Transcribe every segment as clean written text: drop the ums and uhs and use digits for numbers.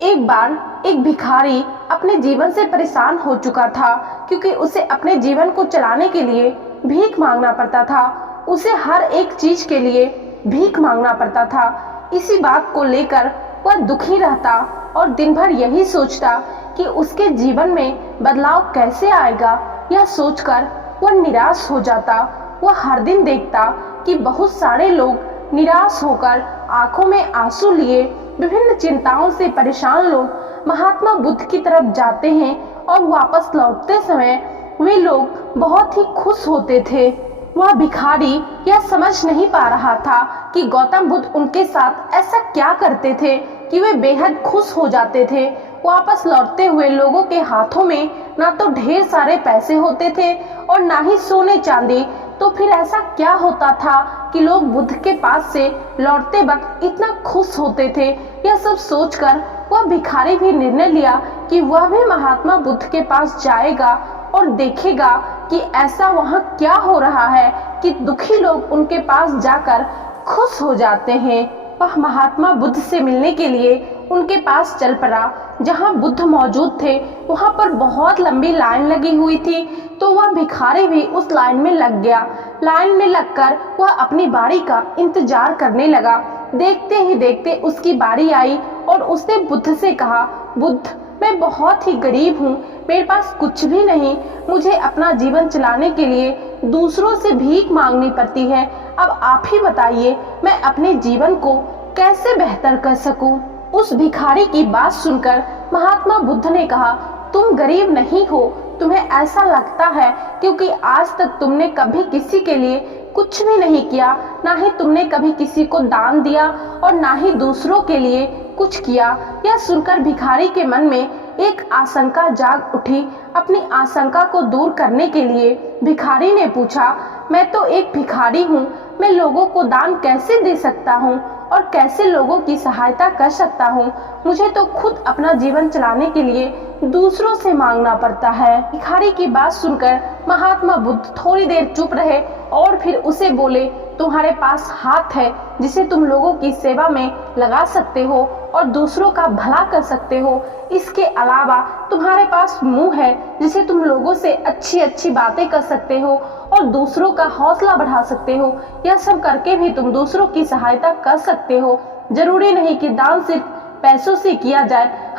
एक बार एक भिखारी अपने जीवन से परेशान हो चुका था, क्योंकि उसे अपने जीवन को चलाने के लिए भीख मांगना पड़ता था। उसे हर एक चीज के लिए भीख मांगना पड़ता था। इसी बात को लेकर वह दुखी रहता और दिन भर यही सोचता कि उसके जीवन में बदलाव कैसे आएगा। यह सोचकर वह निराश हो जाता। वह हर दिन देखता कि बहुत सारे लोग निराश होकर आंखों में आंसू लिए विभिन्न चिंताओं से परेशान लोग महात्मा बुद्ध की तरफ जाते हैं और वापस लौटते समय वे लोग बहुत ही खुश होते थे। वह भिखारी यह समझ नहीं पा रहा था कि गौतम बुद्ध उनके साथ ऐसा क्या करते थे कि वे बेहद खुश हो जाते थे। वापस लौटते हुए लोगों के हाथों में ना तो ढेर सारे पैसे होते थे और ना ही सोने चांदी। तो फिर ऐसा क्या होता था कि लोग बुद्ध के पास से लौटते वक्त इतना खुश होते थे। यह सब सोचकर वह भिखारी भी निर्णय लिया कि वह भी महात्मा बुद्ध के पास जाएगा और देखेगा कि ऐसा वहाँ क्या हो रहा है कि दुखी लोग उनके पास जाकर खुश हो जाते हैं। वह महात्मा बुद्ध से मिलने के लिए उनके पास चल पड़ा। जहाँ बुद्ध मौजूद थे वहाँ पर बहुत लंबी लाइन लगी हुई थी, तो वह भिखारी भी उस लाइन में लग गया। लाइन में लगकर वह अपनी बारी का इंतजार करने लगा। देखते ही देखते उसकी बारी आई और उसने बुद्ध से कहा, बुद्ध, मैं बहुत ही गरीब हूँ, मेरे पास कुछ भी नहीं। मुझे अपना जीवन चलाने के लिए दूसरों से भीख मांगनी पड़ती है। अब आप ही बताइए, मैं अपने जीवन को कैसे बेहतर कर सकूं? उस भिखारी की बात सुनकर महात्मा बुद्ध ने कहा, तुम गरीब नहीं हो, तुम्हें ऐसा लगता है क्योंकि आज तक तुमने कभी किसी के लिए कुछ भी नहीं किया, ना ही तुमने कभी किसी को दान दिया और ना ही दूसरों के लिए कुछ किया। यह सुनकर भिखारी के मन में एक आशंका जाग उठी। अपनी आशंका को दूर करने के लिए भिखारी ने पूछा, मैं तो एक भिखारी हूँ, मैं लोगों को दान कैसे दे सकता हूँ और कैसे लोगों की सहायता कर सकता हूँ? मुझे तो खुद अपना जीवन चलाने के लिए दूसरों से मांगना पड़ता है। भिखारी की बात सुनकर महात्मा बुद्ध थोड़ी देर चुप रहे और फिर उसे बोले, तुम्हारे पास हाथ है जिसे तुम लोगों की सेवा में लगा सकते हो और दूसरों का भला कर सकते हो। इसके अलावा तुम्हारे पास मुंह है जिसे तुम लोगों से अच्छी अच्छी बातें कर सकते हो और दूसरों का हौसला बढ़ा सकते हो। यह सब करके भी तुम दूसरों की सहायता कर सकते हो। जरूरी नहीं कि दान सिर्फ पैसों से किया जाए।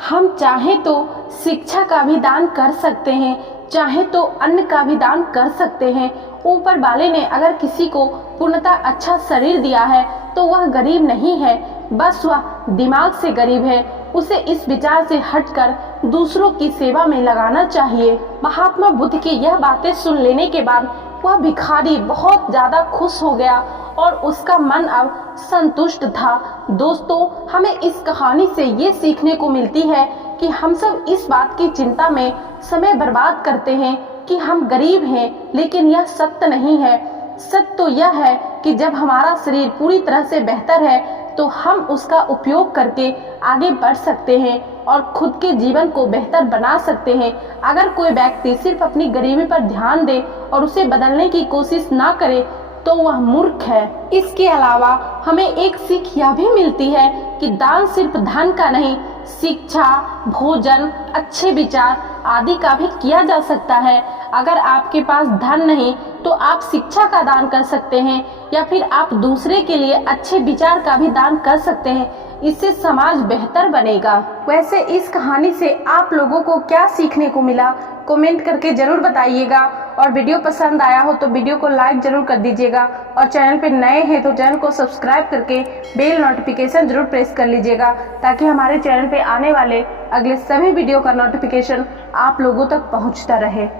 हम चाहे तो शिक्षा का भी दान कर सकते हैं, चाहे तो अन्न का भी दान कर सकते हैं। ऊपर वाले ने अगर किसी को पूर्णतः अच्छा शरीर दिया है तो वह गरीब नहीं है, बस वह दिमाग से गरीब है। उसे इस विचार से हटकर दूसरों की सेवा में लगाना चाहिए। महात्मा बुद्ध की यह बातें सुन लेने के बाद वह भिखारी बहुत ज्यादा खुश हो गया और उसका मन अब संतुष्ट था। दोस्तों, हमें इस कहानी से ये सीखने को मिलती है कि हम सब इस बात की चिंता में समय बर्बाद करते हैं कि हम गरीब हैं, लेकिन यह सत्य नहीं है। सत्य तो यह है कि जब हमारा शरीर पूरी तरह से बेहतर है तो हम उसका उपयोग करके आगे बढ़ सकते हैं और खुद के जीवन को बेहतर बना सकते हैं। अगर कोई व्यक्ति सिर्फ अपनी गरीबी पर ध्यान दे और उसे बदलने की कोशिश ना करे तो वह मूर्ख है। इसके अलावा हमें एक सीख यह भी मिलती है कि दान सिर्फ धन का नहीं, शिक्षा, भोजन, अच्छे विचार आदि का भी किया जा सकता है। अगर आपके पास धन नहीं तो आप शिक्षा का दान कर सकते हैं या फिर आप दूसरे के लिए अच्छे विचार का भी दान कर सकते हैं। इससे समाज बेहतर बनेगा। वैसे इस कहानी से आप लोगों को क्या सीखने को मिला, कमेंट करके जरूर बताइएगा। और वीडियो पसंद आया हो तो वीडियो को लाइक जरूर कर दीजिएगा और चैनल पे नए हैं तो चैनल को सब्सक्राइब करके बेल नोटिफिकेशन जरूर प्रेस कर लीजिएगा, ताकि हमारे चैनल पे आने वाले अगले सभी वीडियो का नोटिफिकेशन आप लोगों तक पहुंचता रहे।